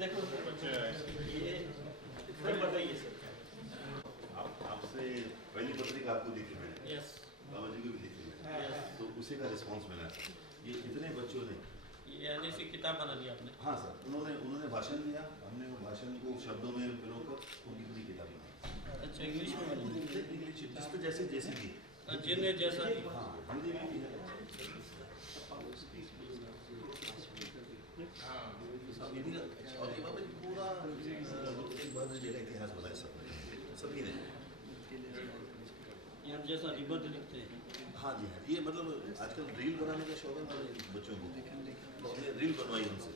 देखो ये सर बताइए सर। आपसे पहली पत्रिका आपको देखी मैंने, यस बाबा जी को भी देखी मैंने, तो उसी का रिस्पांस मिला सर। ये इतने बच्चों ने यानी से किताब बना दी आपने? हाँ सर, उन्होंने भाषण दिया, हमने वो भाषण को शब्दों में पिरोकर उनकी पूरी किताब बनाई। अच्छा इंग्लिश में बनी? इंग्लिश जिस पे जैसे जैसे भी जिन्हें जैसा भी। हाँ हिंदी में भी है। और ये बाबा जी पूरा इतिहास बताया सभी ने। हम जैसा निबंध लिखते हैं। हाँ जी हाँ, ये मतलब आजकल रील बनाने का शौक है हमारे बच्चों को, तो हमने रील बनवाई उनसे।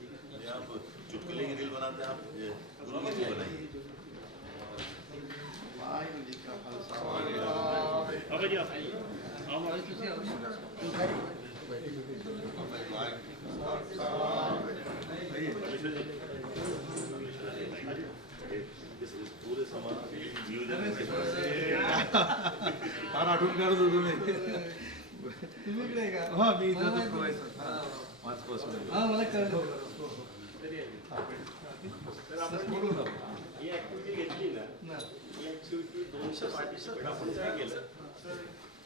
आप चुटकुले की रील बनाते हैं, आप गुरु की रील बनाइए। बाबा जी आप पूरे समाज आठवण काढत होतो मी तुम्ही का हा मी इथं माझपासून हा मला कळलं ही ऍक्टिव्हिटी घेतली ना, ही ऍक्टिव्हिटी 200 पार्टिसिपेट आपण काय केलं,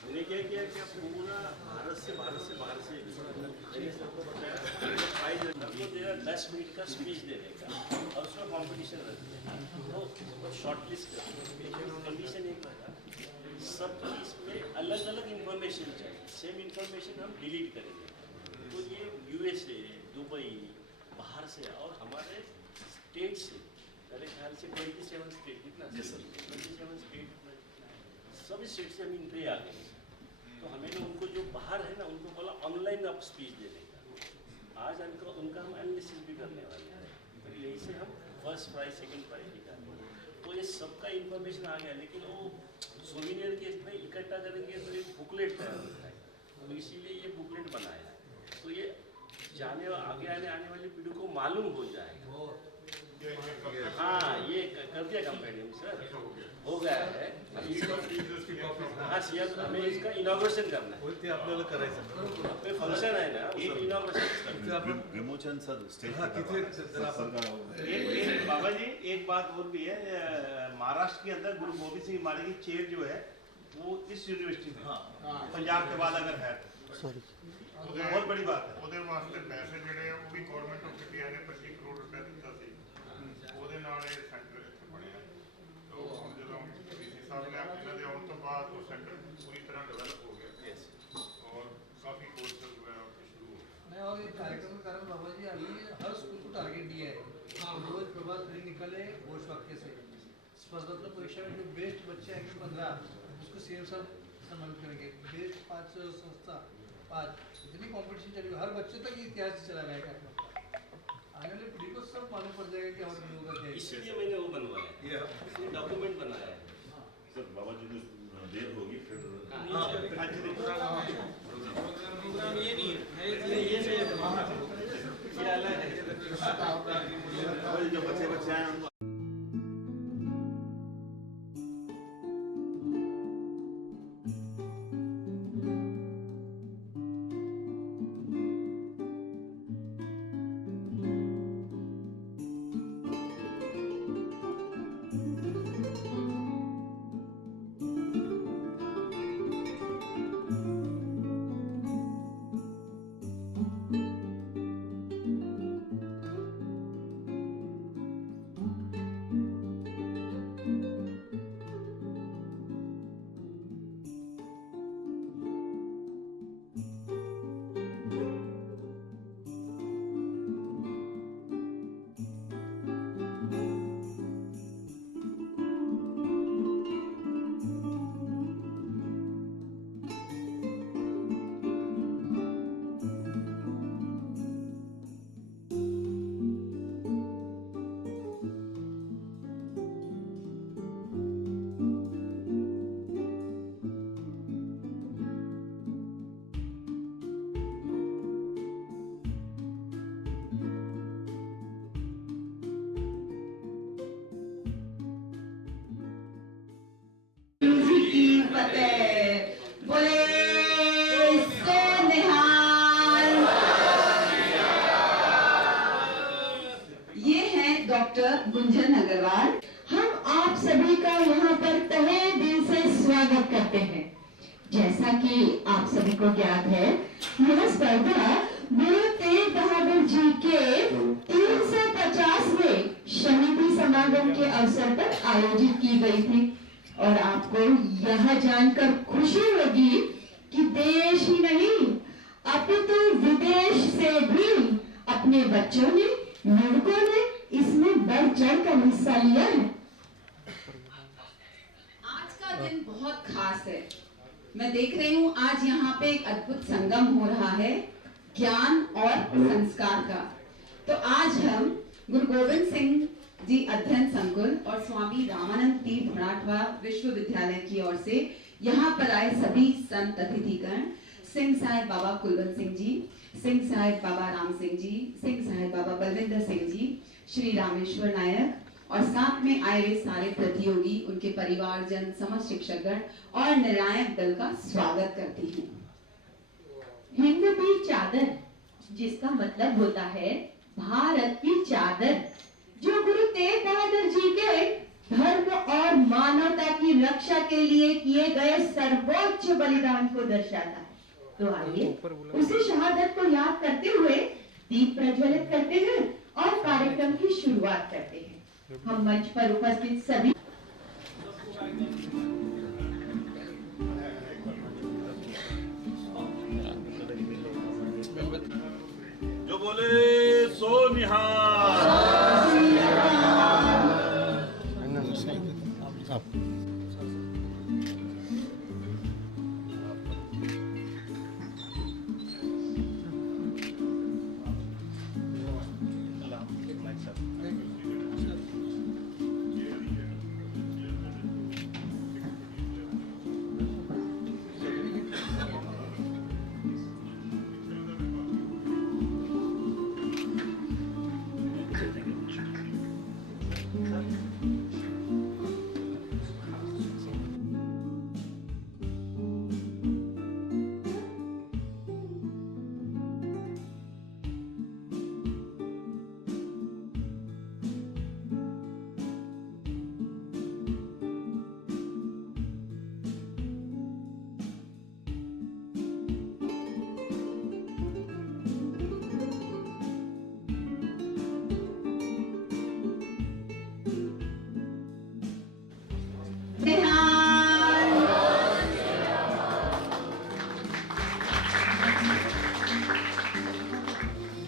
हमने क्या किया कि पूरा भारत से बाहर से प्राइज हमको दे 10 मिनट का स्पीच देने का, और उसमें कॉम्पिटिशन रहती है। तो शॉर्ट लिस्ट कंडीशन एक रहेगा, सब इसमें अलग अलग इंफॉर्मेशन चाहिए, सेम इंफॉर्मेशन हम डिलीट करेंगे। तो ये यूएसए, दुबई, बाहर से और हमारे स्टेट से, मेरे ख्याल से 27 स्टेट, कितना 27 स्टेट, सभी स्टेट से हम इन पे आ गए। तो हमें ना उनको जो बाहर है ना, उनको बोला ऑनलाइन आप स्पीच देने का। आज उनका हम एनालिसिस भी करने वाले हैं, तो यही से हम फर्स्ट प्राइज सेकंड प्राइज निकालेंगे। तो ये सबका इंफॉर्मेशन आ गया, लेकिन वो सोविनियर के इसमें इकट्ठा करेंगे तो एक बुकलेट तैयार होता है, तो इसीलिए ये बुकलेट बनाया है। तो ये आगे आने वाली पीढ़ी को मालूम हो जाएगा। हाँ ये कर दिया कंपेनियन सर, हो गया है। हाँ सीएम हमें इसका इनॉग्रेशन करना है, ते आपल्याला करायचं कोई फंक्शन है ना, उसका इनॉग्रेशन। विमोचन सर स्टेज हाँ, कितने बाबा जी एक बात और भी है, महाराष्ट्र के अंदर गुरु गोविंद सिंह माली की चेयर जो है वो इस यूनिवर्सिटी में, पंजाब के बाद अगर है तो बहुत बड़ी बात है। ਉਹਦੇ ਵਾਸਤੇ ਪੈਸੇ ਜਿਹੜੇ ਆ ਉਹ ਵੀ ਗਵਰਨਮੈਂਟ ਆਫ ਇੰਡੀਆ ਨੇ 25 ਕਰੋੜ ਰੁਪਏ ਦਿੱਤਾ ਸੀ, ਉਹਦੇ ਨਾਲ ਇਹ ਸੈਂਟਰ ਇੱਥੇ ਬਣਿਆ। ਤੋਂ ਜਦੋਂ ਡੀਸੀ ਸਾਹਿਬ ਨੇ ਇਹਨਾਂ ਦੇ ਆਉਣ ਤੋਂ ਬਾਅਦ ਉਹ ਸੈਂਟਰ ਪੂਰੀ ਤਰ੍ਹਾਂ ਡਿਵੈਲਪ ਹੋ ਗਿਆ और काफ़ी कोर्सेज वगैरह शुरू हो गए। नहीं, और ये कार्यक्रम के कारण बाबा जी अभी हर स्कूल को टारगेट दिया है, रोज प्रभात फेरी निकले घोष वाक्य से। स्पर्धात्मक परीक्षा में जो बेस्ट बच्चे आएंगे 15 उसको सीएम साहब सम्मानित करेंगे। बेस्ट 5 संस्था 5 इतनी कॉम्पिटिशन चली, हर बच्चे तक ये इतिहास चला गया कार्यक्रम। आने वाली पीढ़ी को सब मालूम पड़ जाएगा कि हमारे लोगों का क्या है। इसीलिए मैंने वो बनवाया, डॉक्यूमेंट बनाया है। सर बाबा जी को देर होगी फिर प्रोग्राम ये नहीं है, ये अलग है। जो बच्चे आए उनको नमस्कार। हम आप सभी का यहाँ पर तहे दिल से स्वागत करते हैं। जैसा कि आप सभी को ज्ञात है, यह स्पर्धा गुरु तेग बहादुर जी के 350वें शहीदी समागम के अवसर पर आयोजित की गई थी और आपको यह जानकर खुशी होगी कि देश ही नहीं अपितु विदेश से भी अपने बच्चों ने, युवकों ने इसमें बढ़ चढ़कर हिस्सा लिया है। आज का दिन बहुत खास है। मैं देख रही हूँ आज यहाँ पे एक अद्भुत संगम हो रहा है ज्ञान और संस्कार का। तो आज हम गुरु गोविंद सिंह जी अध्ययन संकुल और स्वामी रामानंद तीर्थ मराठवा विश्वविद्यालय की ओर से यहाँ पर आए सभी संत अतिथिगण, सिंह साहिब बाबा कुलवंत सिंह जी, सिंह साहिब बाबा राम सिंह जी, सिंह साहिब बाबा बलविंदर सिंह जी, श्री रामेश्वर नायक और साथ में आए हुए सारे प्रतियोगी, उनके परिवारजन, समस्त शिक्षकगण और निर्णायक दल का स्वागत करती हूँ। हिंद की चादर, जिसका मतलब होता है भारत की चादर, जो गुरु तेग बहादुर जी के धर्म और मानवता की रक्षा के लिए किए गए सर्वोच्च बलिदान को दर्शाता है। तो आइए उसी शहादत को याद करते हुए दीप प्रज्वलित करते हैं और कार्यक्रम की शुरुआत करते हैं। हम मंच पर उपस्थित सभी जो बोले सो निहाल।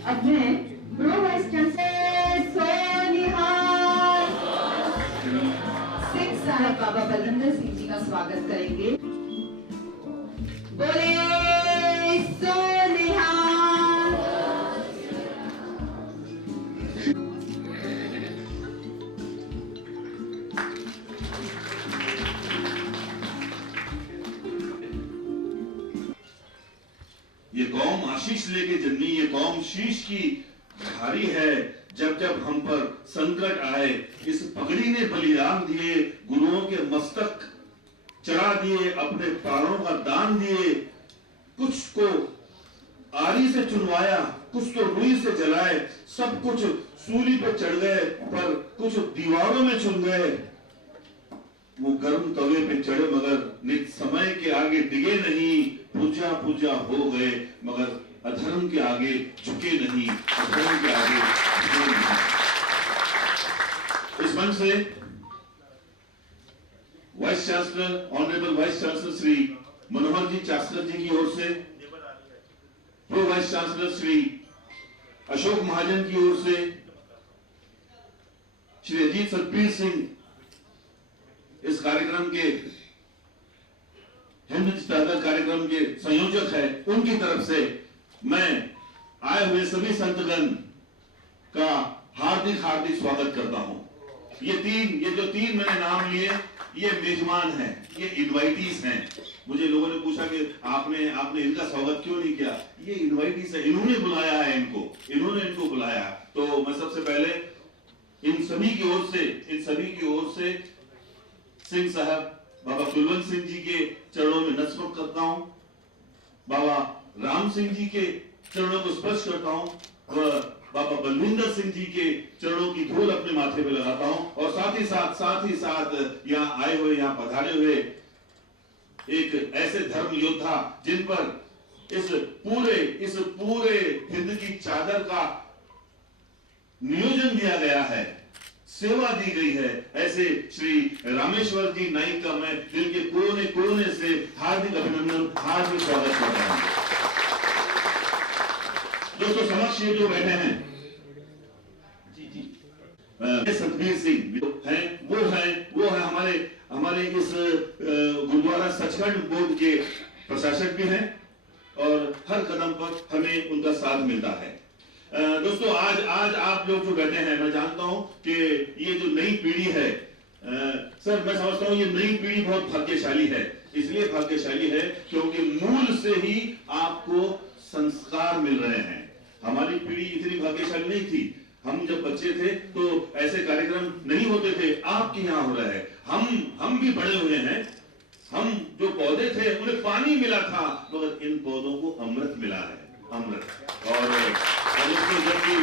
अब मैं pro vice chancellor Sonihal Singh Sahib Baba Balwinder Singh ji का स्वागत करेंगे। बोले सोनिहाल। ये कौम आशीष लेके जन्मी, ये कौम शीश की भारी है। जब जब हम पर संकट आए, इस पगड़ी ने बलिदान दिए, गुरुओं के मस्तक चढ़ा दिए, अपने प्राणों का दान दिए। कुछ को आरी से चुनवाया, कुछ तो रुई से जलाए, सब कुछ सूली पे चढ़ गए, पर कुछ दीवारों में चुन गए। वो गर्म तवे पे चढ़े मगर नित समय के आगे डिगे नहीं, पूजा पूजा हो गए मगर अधर्म के आगे झुके नहीं, अधर्म के आगे झुके नहीं। इस मंच से vice chancellor, honourable vice chancellor Shri Manohar ji chancellor ji की ओर से, pro vice chancellor Shri Ashok Mahajan की ओर से, श्री अजीत सतबीर सिंह इस कार्यक्रम के हिंद चादर कार्यक्रम के संयोजक है, उनकी तरफ से मैं आए हुए सभी संतगण का हार्दिक हार्दिक स्वागत करता हूं। ये जो तीन मैंने नाम लिए, ये मेजमान हैं, ये इनवाइटीज हैं। मुझे लोगों ने पूछा कि आपने इनका स्वागत क्यों नहीं किया। ये इनवाइटीज है, इन्होंने बुलाया है इनको बुलाया। तो मैं सबसे पहले इन सभी की ओर से सिंह साहब बाबा कुलवंत सिंह जी के चरणों में नतमस्तक करता हूं, बाबा राम सिंह जी के चरणों को स्पर्श करता हूं और बाबा बलविंदर सिंह जी के चरणों की धूल अपने माथे पे लगाता हूं और साथ ही साथ यहाँ आए हुए, यहाँ पधारे हुए एक ऐसे धर्म योद्धा जिन पर इस पूरे हिंद की चादर का नियोजन दिया गया है, सेवा दी गई है, ऐसे श्री रामेश्वर जी नाइक का मैं दिल के कोने कोने से हार्दिक अभिनंदन, हार्दिक स्वागत करता हूं। दोस्तों समक्ष ये जो बैठे हैं सतबीर सिंह हैं, वो है हमारे इस गुरुद्वारा सचखंड बोर्ड के प्रशासक भी हैं और हर कदम पर हमें उनका साथ मिलता है। दोस्तों आज आप लोग जो बैठे हैं, मैं जानता हूं कि ये जो नई पीढ़ी है, सर मैं समझता हूं ये नई पीढ़ी बहुत भाग्यशाली है। इसलिए भाग्यशाली है क्योंकि मूल से ही आपको संस्कार मिल रहे हैं। हमारी पीढ़ी इतनी भाग्यशाली नहीं थी। हम जब बच्चे थे तो ऐसे कार्यक्रम नहीं होते थे, आपके यहाँ हो रहा है। हम भी बड़े हुए हैं। हम जो पौधे थे उन्हें पानी मिला था, मगर इन पौधों को अमृत मिला है, अमृत। और जब भी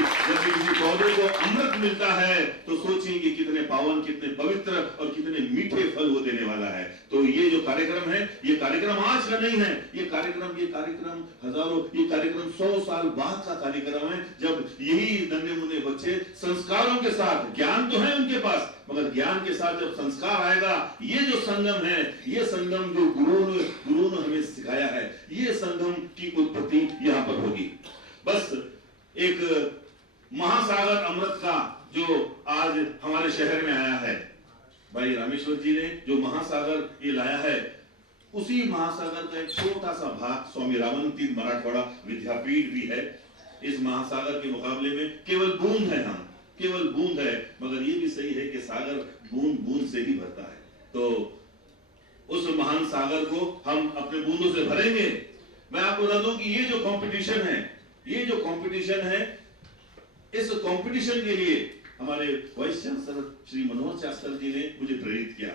किसी पौधे को अमृत मिलता है तो सोचिए कि कितने पावन, कितने पवित्र और कितने मीठे फल वो देने वाला है। तो ये जो कार्यक्रम है, ये कार्यक्रम आज का नहीं है, ये कार्यक्रम हजारों, ये कार्यक्रम 100 साल बाद का कार्यक्रम है, जब यही नन्हे मुन्ने बच्चे संस्कारों के साथ, ज्ञान तो है उनके पास, मगर ज्ञान के साथ जब संस्कार आएगा, ये जो संगम है, ये संगम जो गुरुओं ने हमें सिखाया है, ये संगम की उत्पत्ति यहाँ पर होगी। बस एक महासागर अमृत का जो आज हमारे शहर में आया है, भाई रामेश्वर जी ने जो महासागर ये लाया है, उसी महासागर का एक छोटा सा भाग स्वामी रामानंद मराठवाड़ा विद्यापीठ भी है। इस महासागर के मुकाबले में केवल बूंद है, हम केवल बूंद है, मगर ये भी सही है कि सागर बूंद बूंद से ही भरता है। तो उस महान सागर को हम अपने बूंदों से भरेंगे। मैं आपको बता दूं कि ये जो कंपटीशन है, इस कंपटीशन के लिए हमारे वाइस चांसलर श्री मनोहर शास्त्री जी ने मुझे प्रेरित किया।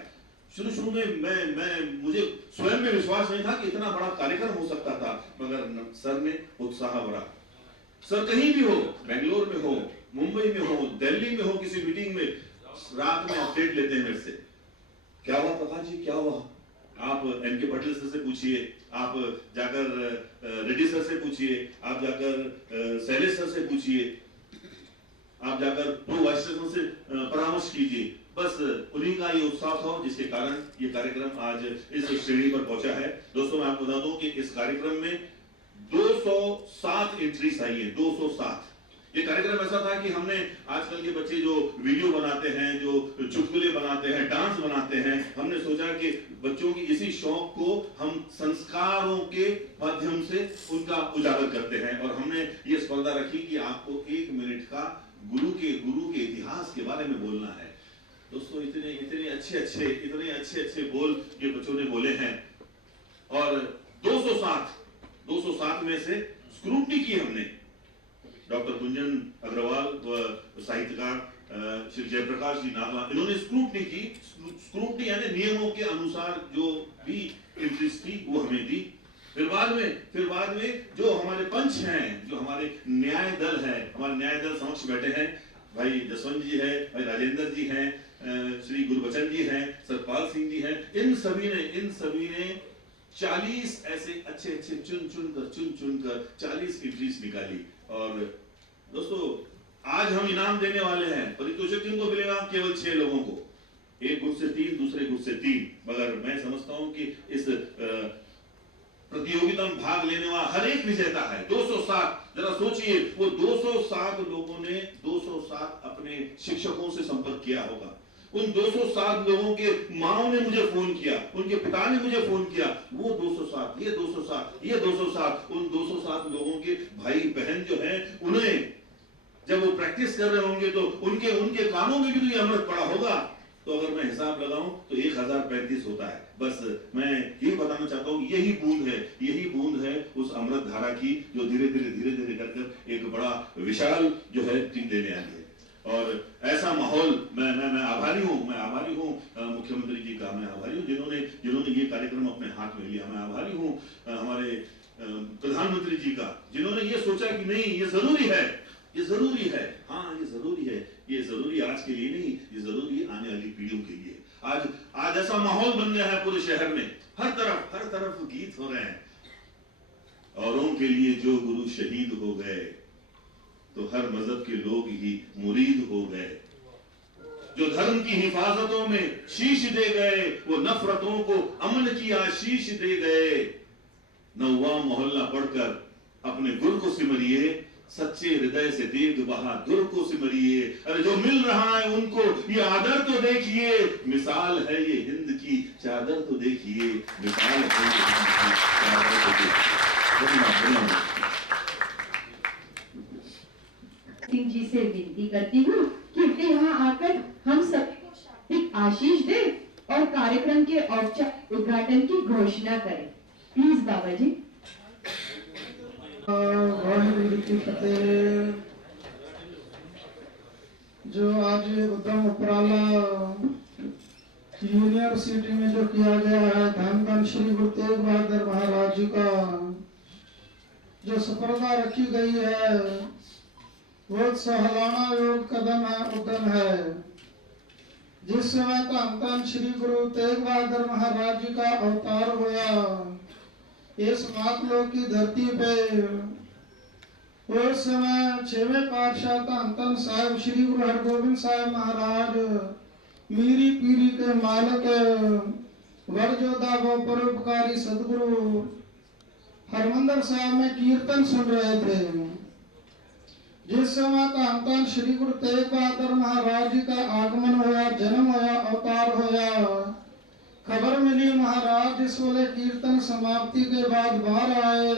शुरू में मुझे स्वयं में विश्वास नहीं था कि इतना बड़ा कार्यक्रम हो सकता था, मगर सर ने उत्साह भरा। सर कहीं भी हो, बेंगलोर में हो, मुंबई में हो, दिल्ली में हो, किसी मीटिंग में रात में अपडेट लेते हैं मेरे से, क्या हुआ प्रकाश जी, क्या हुआ? आप एम के पटेल सर से पूछिए, आप जाकर रेड्डी सर से पूछिए, आप जाकर शैलेश सर से पूछिए, आप जाकर प्रो वाइस चांसलर से परामर्श कीजिए। बस उन्हीं का ये उत्साह था जिसके कारण ये कार्यक्रम आज इस श्रेणी पर पहुंचा है। दोस्तों मैं आपको बता दूं कि इस कार्यक्रम में 207 एंट्रीज आई है, 207। ये कार्यक्रम ऐसा था कि हमने आजकल के बच्चे जो वीडियो बनाते हैं, जो चुटकुले बनाते हैं, डांस बनाते हैं, हमने सोचा कि बच्चों की इसी शौक को हम संस्कारों के माध्यम से उनका उजागर करते हैं। और हमने ये स्पर्धा रखी कि आपको 1 मिनट का गुरु के इतिहास के बारे में बोलना है। दोस्तों इतने अच्छे बोल ये बच्चों ने बोले हैं। और 207 में से स्क्रूटनी की हमने। डॉक्टर गुंजन अग्रवाल व साहित्यकार श्री जयप्रकाश जी नागवा, इन्होंने स्क्रूटनी की। स्क्रूटनी यानी नियमों के अनुसार जो भी एंट्रीज थी वो हमें दी। फिर बाद में जो हमारे पंच हैं, जो हमारे न्याय दल है, हमारे न्याय दल समक्ष बैठे हैं, भाई जसवंत जी है, भाई राजेंद्र जी हैं, श्री गुरबचन जी हैं, सतपाल सिंह जी हैं, इन सभी ने 40 ऐसे अच्छे चुन कर 40 एंट्रीज निकाली। और दोस्तों आज हम इनाम देने वाले हैं। पारितोषिक किनको मिलेगा? केवल 6 लोगों को, एक गुट से 3, दूसरे गुट से 3। मगर मैं समझता हूं कि इस प्रतियोगिता में भाग लेने वाला हर एक विजेता है। 207, जरा सोचिए, वो 207 लोगों ने 207 अपने शिक्षकों से संपर्क किया होगा। उन 207 लोगों के माओ ने मुझे फोन किया, उनके पिता ने मुझे फोन किया, वो 207, ये 207, उन 207 लोगों के भाई बहन जो हैं, उन्हें जब वो प्रैक्टिस कर रहे होंगे तो उनके कानों में भी तो ये अमृत पड़ा होगा। तो अगर मैं हिसाब लगाऊं तो 1035 होता है। बस मैं ये बताना चाहता हूं, यही बूंद है उस अमृत धारा की, जो धीरे धीरे कर एक बड़ा विशाल जो है टीम देने आई है। और ऐसा माहौल मैं आभारी हूँ मुख्यमंत्री जी का, मैं आभारी हूँ जिन्होंने ये कार्यक्रम अपने हाथ में लिया। मैं आभारी हूँ हमारे प्रधानमंत्री जी का, जिन्होंने ये सोचा कि नहीं, ये जरूरी है ये जरूरी है, हाँ ये जरूरी है। ये जरूरी आज के लिए नहीं, ये जरूरी आने वाली पीढ़ियों के लिए। आज ऐसा माहौल बन गया है पूरे शहर में, हर तरफ गीत हो रहे हैं। औरों के लिए जो गुरु शहीद हो गए, तो हर मजहब के लोग ही मुरीद हो गए। जो धर्म की हिफाजतों में शीश दे गए, वो नफरतों को अमन की आशीष दे गए। नौवा मोहल्ला पढ़कर अपने गुरु को सिमरिए, सच्चे हृदय से दीर्घ बहादुर को सिमरिए। अरे जो मिल रहा है उनको ये आदर तो देखिए, मिसाल है ये हिंद की चादर तो देखिए, मिसाल है ये हिंद की चादर तो देखिए। सिंह जी से विनती करती हूँ कि वे यहाँ आकर हम सभी को शाब्दिक आशीष दे और कार्यक्रम के औपचारिक उद्घाटन की घोषणा करें। प्लीज बाबा जी। वाहिगुरु की फतेह। जो आज उद्यम उपराला यूनिवर्सिटी में जो किया गया है, धन धन श्री गुरु तेग बहादुर महाराज जी का जो स्पर्धा रखी गई है, बहुत सहलाना योग कदम है, उद्यम है। जिस समय धन धन श्री गुरु तेग बहादुर महाराज जी का अवतार हुआ इस मातलोक की धरती पे, उस समय 6वें पातशाह धन धन साहिब श्री गुरु हरगोबिंद साहिब महाराज मीरी पीरी के मालिक वरजोधा व परोपकारी सदगुरु हरमंदिर साहब में कीर्तन सुन रहे थे। जिस समय धन धन श्री गुरु तेग बहादुर महाराज जी का आगमन होया, जन्म होया, अवतार होया, खबर मिली महाराज जिस वेले कीर्तन समाप्ति के बाद बाहर आए,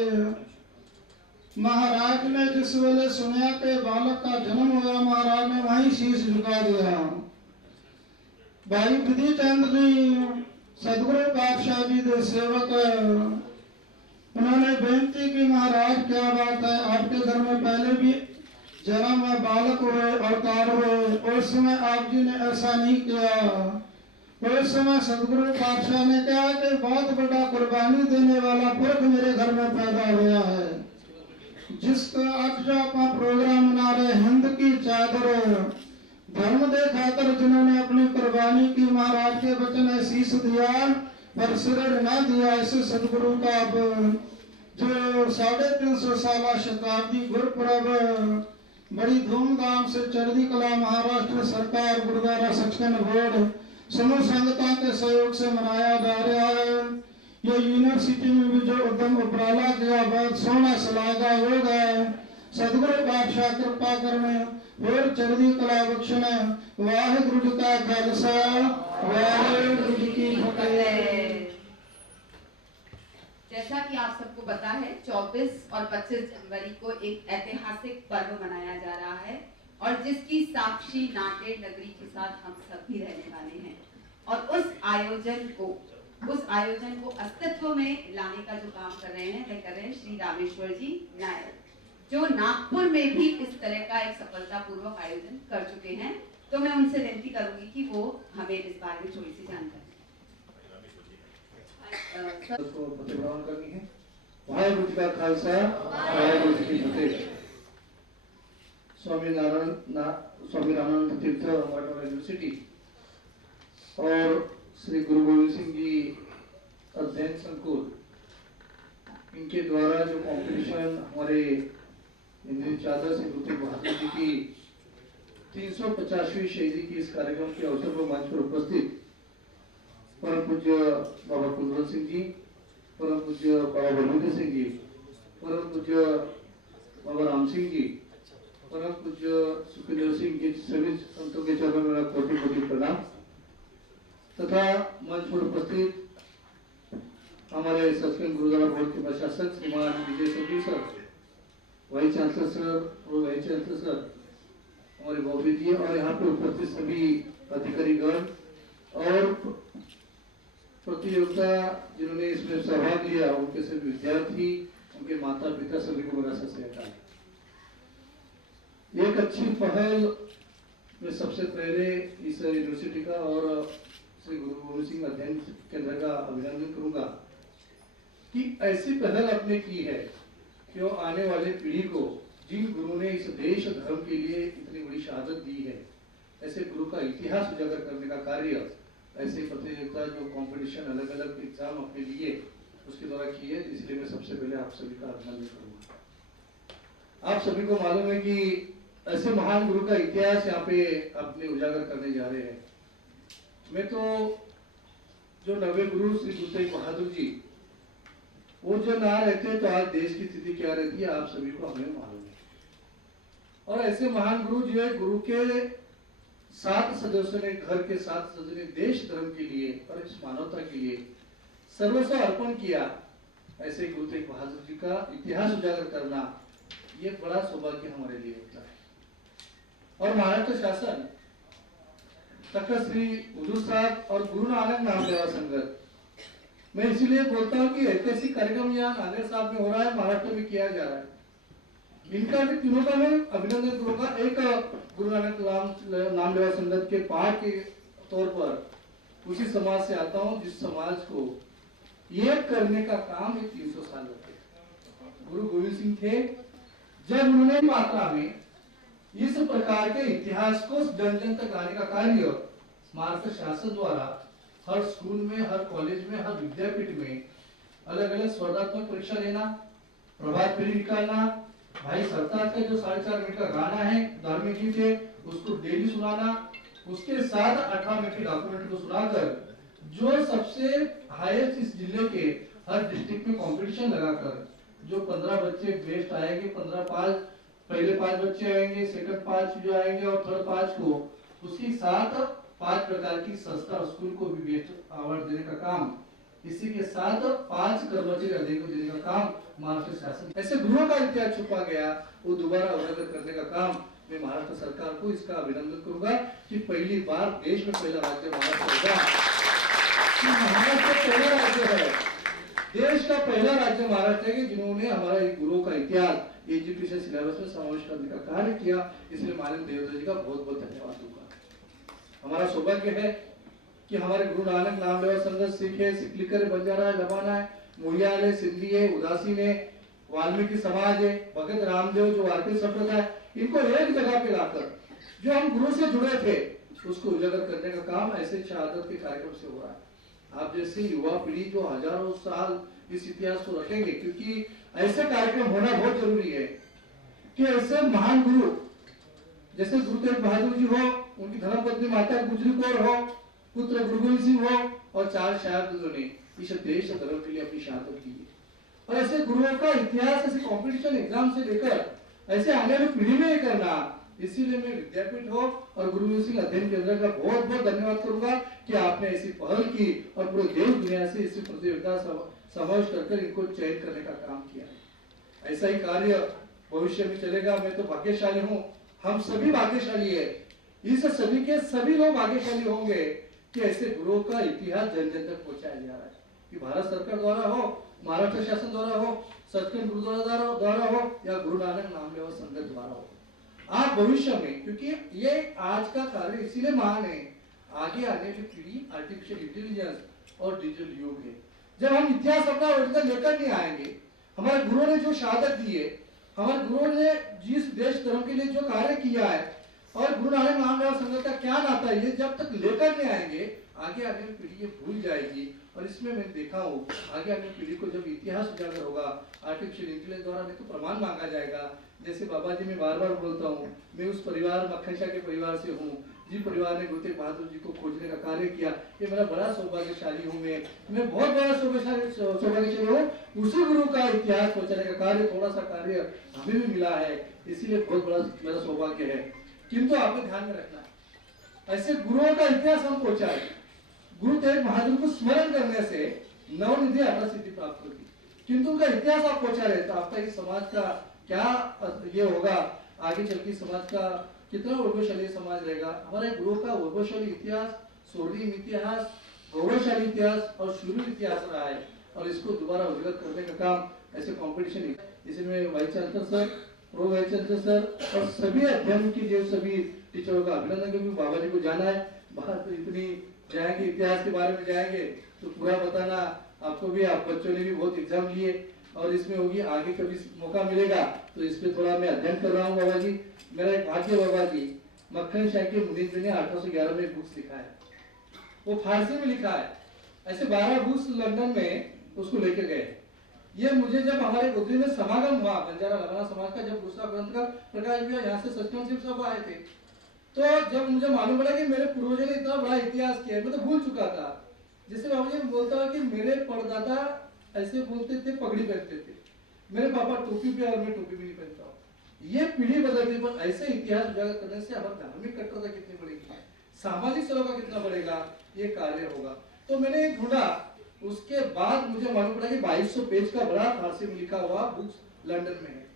महाराज ने जिस वेले सुनिया के बालक का जन्म हुआ, महाराज ने वहीं शीश झुका दिया। भाई विधि चंद जी सदगुरु पातशाह जी के सेवक, उन्होंने बेनती की महाराज क्या बात है, आपके घर में पहले भी जन्म में बालक हुए, अवतार हुए, उस समय आप जी ने ऐसा नहीं किया। उस समय सदगुरु पातशाह ने कहा कि बहुत बड़ा कुर्बानी देने वाला पुरख मेरे घर में पैदा हुआ है, जिसका आज जो अपना प्रोग्राम मना रहे, हिंद की चादर, धर्म दे खातर जिन्होंने अपनी कुर्बानी की, महाराज के वचन है शीश दिया पर सिर ना दिया। ऐसे सदगुरु का अब जो 350 साल शताब्दी गुरुपुरब बड़ी धूमधाम से चढ़ती कला महाराष्ट्र सरकार, गुरुद्वारा सचखंड बोर्ड, समूह संगठन के सहयोग से मनाया जा रहा है। ये यूनिवर्सिटी में भी जो उद्यम उपराला किया, बहुत सोना सलागा योग है। सदगुरु पातशाह कृपा करने और चढ़ती कला बख्शने। वाहिगुरु जी का खालसा, वाहिगुरु जी की फतेह। जैसा कि आप सबको पता है, 24 और 25 जनवरी को एक ऐतिहासिक पर्व मनाया जा रहा है और जिसकी साक्षी नांदेड़ नगरी के साथ हम सब भी रहने वाले हैं। और उस आयोजन को अस्तित्व में लाने का जो काम कर रहे हैं, वह कर रहे हैं श्री रामेश्वर जी नायक, जो नागपुर में भी इस तरह का एक सफलतापूर्वक आयोजन कर चुके हैं। तो मैं उनसे विनती करूंगी कि वो हमें इस बारे में थोड़ी सी जानकारी ग्रहण करनी है। वाहिगुरु जी का खालसा, वाहिगुरु जी की फतेह। स्वामी रामानंद तीर्थ मराठवाड़ा यूनिवर्सिटी और श्री गुरु गोविंद सिंह जी अध्ययन संकुल, इनके द्वारा जो कंपटीशन हमारे हिंदी चादर से गुरु तेग बहादुर जी की 350वीं शहीदी की इस कार्यक्रम के अवसर पर मंच पर उपस्थित परम पूज्य बाबा कुलवंत सिंह जी, परम पूज्य बाबा बलवंत सिंह जी, परम पूज्य बाबा राम सिंह जी, परम पूज्य सुखदेव सिंह जी, सभी संतों के चरणों में मेरा कोटि कोटि प्रणाम। तथा मंच पर उपस्थित हमारे सचखंड गुरुद्वारा बोर्ड के प्रशासक श्रीमान विजय सर जी सर, वाइस चांसलर सर और वाइस चांसलर सर, हमारे बॉबी जी और यहाँ पे उपस्थित सभी अधिकारीगण और प्रतियोगिता जिन्होंने इसमें सहभाग लिया, उनके सभी विद्यार्थी, उनके माता पिता, सभी को मेरा सत श्री अकाल। एक अच्छी पहल में सबसे पहले इस यूनिवर्सिटी का और श्री गुरु गोविंद सिंह अध्ययन केंद्र का अभिनंदन करूंगा कि ऐसी पहल आपने की है कि वो आने वाले पीढ़ी को जिन गुरु ने इस देश धर्म के लिए इतनी बड़ी शहादत दी है, ऐसे गुरु का इतिहास उजागर करने का कार्य, ऐसे प्रतियोगिता जो कंपटीशन अलग अलग एग्जाम अपने लिए उसके द्वारा किए, इसलिए मैं सबसे पहले आप सभी का अभिनंदन करूंगा। आप सभी को मालूम है कि ऐसे महान गुरु का इतिहास यहाँ पे अपने उजागर करने जा रहे हैं। मैं तो जो नवे गुरु श्री गुरु तेग बहादुर जी, वो जो ना रहते तो आज देश की स्थिति क्या रहती है आप सभी को हमें मालूम है। और ऐसे महान गुरु जो है, गुरु के 7 सदस्यों ने, घर के 7 सदस्यों ने देश धर्म के लिए और इस मानवता के लिए सर्वस्व अर्पण किया। ऐसे गुरु तेग बहादुर जी का इतिहास उजागर करना ये बड़ा सौभाग्य हमारे लिए होता है। और महाराष्ट्र शासन, तख्त श्री हुजूर साहब और गुरु नानक नाम लेवा संगत, मैं इसीलिए बोलता हूँ कि ऐतिहासिक कार्यक्रम यहाँ नांदेड़ साहब में हो रहा है, महाराष्ट्र में किया जा रहा है। इनका भी तीनों का मैं अभिनंदन करूंगा। एक गुरु नानक नाम लेवा संगत के पाठ के तौर पर उसी समाज से आता हूँ जिस समाज को एक करने का काम 300 साल लगे। गुरु गोविंद सिंह थे, जब उन्होंने मात्रा में इस प्रकार के इतिहास को जन जन तक आने का कार्य महाराष्ट्र शासन द्वारा हर स्कूल में, हर कॉलेज में, हर विद्यापीठ में अलग अलग स्पर्धात्मक परीक्षा लेना, प्रभात फेरी निकालना, भाई सरताज का जो 4.5 मिनट का गाना है धार्मिक गीत है उसको डेली सुनाना, उसके साथ 18 मिनट के डॉक्यूमेंट को सुनाकर जो सबसे हाईएस्ट इस जिले के हर डिस्ट्रिक्ट में कंपटीशन लगाकर जो 15 बच्चे बेस्ट आएंगे, 15 पहले 5 बच्चे आएंगे, सेकंड 5 जो आएंगे और थर्ड 5 को, उसके साथ 5 प्रकार की संस्था और स्कूल को भी बेस्ट अवार्ड देने का काम, इसी के साथ 5 कर्मचारी अधिकारी को देने का काम महाराष्ट्र शासन। ऐसे गुरुओं का इतिहास छुपा गया, वो दोबारा उजागर करने का काम मैं महाराष्ट्र सरकार को इसका अभिनंदन करूंगा कि पहली बार देश में पहला राज्य महाराष्ट्र होगा। महाराष्ट्र पहला राज्य है, देश का पहला राज्य महाराष्ट्र है कि जिन्होंने हमारा गुरुओं का इतिहास एजुकेशन सिलेबस में समावेश करने का कार्य किया। इसलिए माननीय देवता जी का बहुत बहुत धन्यवाद दूंगा। हमारा सौभाग्य है कि हमारे गुरु नानक नाम लेवा संघ सिख है, सिकलीकर बंजारा है, लबाना है, मुड़ियाल है, सिंधी है, उदासीन है, वाल्मीकि समाज है, भगत रामदेव जो वारकरी संप्रदाय है, इनको एक जगह पे लाकर जो हम गुरु से जुड़े थे उसको उजागर करने का काम ऐसे शहादत के कार्यक्रम से हो रहा है। आप जैसे युवा पीढ़ी जो हजारों साल इस इतिहास को रखेंगे, क्योंकि ऐसे कार्यक्रम होना बहुत जरूरी है कि ऐसे महान गुरु जैसे गुरु तेग बहादुर जी हो, उनकी धर्मपत्नी माता गुजरी कौर हो, पुत्र गुरु गोविंद सिंह हो और 4 शहादतों ने इस देश धर्म के लिए अपनी शहादत की है। और ऐसे गुरुओं का इतिहास ऐसे कंपटीशन एग्जाम से लेकर ऐसे आने वाली पीढ़ी में करना, इसीलिए मैं विद्यापीठ हो और गुरु गोविंद सिंह अध्ययन केंद्र का बहुत बहुत धन्यवाद करूंगा कि आपने ऐसी पहल की और पूरे देश दुनिया से इसी प्रतियोगिता समावेश कर इनको चयन करने का काम किया है। ऐसा ही कार्य भविष्य में चलेगा। मैं तो भाग्यशाली हूँ, हम सभी भाग्यशाली है, इस सभी के सभी लोग भाग्यशाली होंगे कि ऐसे गुरुओं का इतिहास जन जन तक पहुंचाया जा रहा है। कि भारत सरकार द्वारा हो, महाराष्ट्र शासन द्वारा हो, सचखंड गुरुद्वारा द्वारा हो या गुरु नानक नाम लेवा संघ द्वारा हो, आप भविष्य में, क्योंकि ये आज का कार्य इसीलिए महान है, आगे आने की पीढ़ी आर्टिफिशियल इंटेलिजेंस और डिजिटल युग है। जब हम इतिहास अपना ओरिजिनल लेकर नहीं आएंगे, हमारे गुरुओं ने जो शहादत दी है, हमारे गुरुओं ने जिस देश धर्म के लिए जो कार्य किया है और गुरु नानक नाम लेवा संघ का क्या नाता है, ये जब तक लेकर नहीं आएंगे आगे आने की पीढ़ी ये भूल जाएगी। और इसमें मैंने देखा हूँ आगे आने की पीढ़ी को जब इतिहास उजागर होगा, आर्टिफिशियल इंटेलिजेंस द्वारा नहीं तो प्रमाण मांगा जाएगा। जैसे बाबा जी मैं बार बार बोलता हूँ, मैं उस परिवार मक्खन शाह के परिवार से हूँ, जिस परिवार ने गुरु तेग बहादुर जी को खोजने का कार्य किया। ये मेरा बड़ा सौभाग्यशाली हूँ, मैं बहुत बड़ा सौभाग्यशाली हूँ। उसी गुरु का इतिहास पहुँचाने का कार्य, थोड़ा सा कार्य हमें भी मिला है, इसीलिए बहुत बड़ा मेरा सौभाग्य है। किंतु आपको ध्यान में रखना है, ऐसे गुरुओं का इतिहास हम पहुंचाए, गुरु तेग बहादुर को स्मरण करने से नवनिधि अटा सिद्धि प्राप्त होगी। किंतु उनका इतिहास आप पहुंचा रहे तो आपका इस समाज का क्या ये होगा, आगे चल के समाज का कितना वैभवशाली समाज रहेगा। हमारे गुरुओं का वैभवशाली इतिहास, स्वर्णिम इतिहास, गौरवशाली इतिहास और शूर इतिहास रहा है और इसको दोबारा उजागर करने का काम ऐसे कॉम्पिटिशन, इसमें vice chancellor sir, pro vice chancellor sir और सभी अध्ययन की जो सभी टीचरों का अभिनंदन, क्योंकि बाबा जी को जाना है बाहर, तो इतनी जाएंगे इतिहास के बारे में जाएंगे तो पूरा बताना आपको भी, आप बच्चों ने भी बहुत एग्जाम लिए, और इसमें होगी, आगे कभी मौका मिलेगा तो इस पे थोड़ा मैं अध्ययन कर रहा हूँ बाबा जी। मेरा एक भाग्य बाबा जी, मक्खन शाह के मुनीर ने 1811 में एक बुक्स लिखा है, वो फारसी में लिखा है। ऐसे 12 बुक्स लंदन में उसको लेके गए। ये मुझे जब हमारे गोदरी में समागम हुआ, बंजारा लबाना समाज का, जब दूसरा ग्रंथ का प्रकाश हुआ, यहाँ से सचखंड शिव सब आए थे, तो जब मुझे मालूम पड़ा कि मेरे पूर्वजों ने इतना बड़ा इतिहास किया है, मैं तो भूल चुका था। जिससे बाबा जी बोलता कि मेरे परदादा ऐसे बोलते थे, पगड़ी पहनते थे, मेरे पापा टोपी पे और मैं टोपी भी नहीं पहनता हूँ। ये पीढ़ी बदलने पर ऐसे इतिहास उजागर करने से हमारी धार्मिक कट्टरता कितनी बढ़ेगी, सामाजिक सरोकार कितना बढ़ेगा, ये कार्य होगा। तो मैंने ढूंढा, उसके बाद मुझे मालूम पड़ा कि 2200 पेज का बड़ा फारसी में लिखा हुआ बुक्स लंदन में है।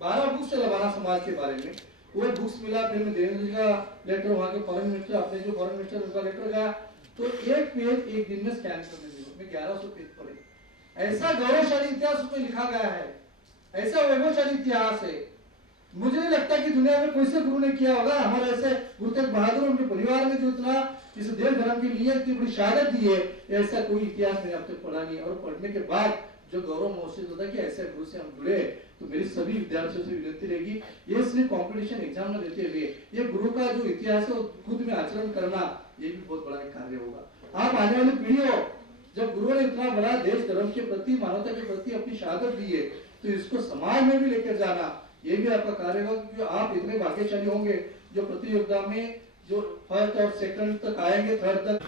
12 बुक्स है लबाना समाज के बारे में, वो बुक्स मिला। फिर मैं देवेंद्र जी का लेटर, वहाँ के फॉरेन मिनिस्टर, अपने जो फॉरेन मिनिस्टर उनका लेटर गया, तो एक पेज एक दिन में स्कैन करने दिया, मैं 1100 पेज पढ़े। ऐसा गौरवशाली इतिहास उसमें लिखा गया है, ऐसा वैभवशाली इतिहास है। मुझे नहीं लगता कि दुनिया में कोई से गुरु ने किया होगा। हमारे ऐसे गुरु तेग बहादुर, उनके परिवार में जो इतना इस देश धर्म के लिए इतनी बड़ी शहादत दी है, ऐसा कोई इतिहास मैंने अब तक पढ़ा नहीं। और पढ़ने के बाद जो गौरव महसूस होता है कि ऐसे गुरु से हम जुड़े, तो मेरी सभी विद्यार्थियों से विनती रहेगी, ये सिर्फ कॉम्पिटिशन एग्जाम में देते हुए ये गुरु का जो इतिहास है वो खुद में आचरण करना, ये भी बहुत बड़ा एक कार्य होगा। आप आने वाली पीढ़ियों, जब गुरु ने इतना बड़ा देश धर्म के प्रति, मानवता के प्रति अपनी शहादत दी है, तो इसको समाज में भी लेकर जाना, ये भी आपका कार्य होगा। क्योंकि आप इतने भाग्यशाली होंगे जो प्रतियोगिता में जो फर्स्ट और सेकंड तक आएंगे, थर्ड तक।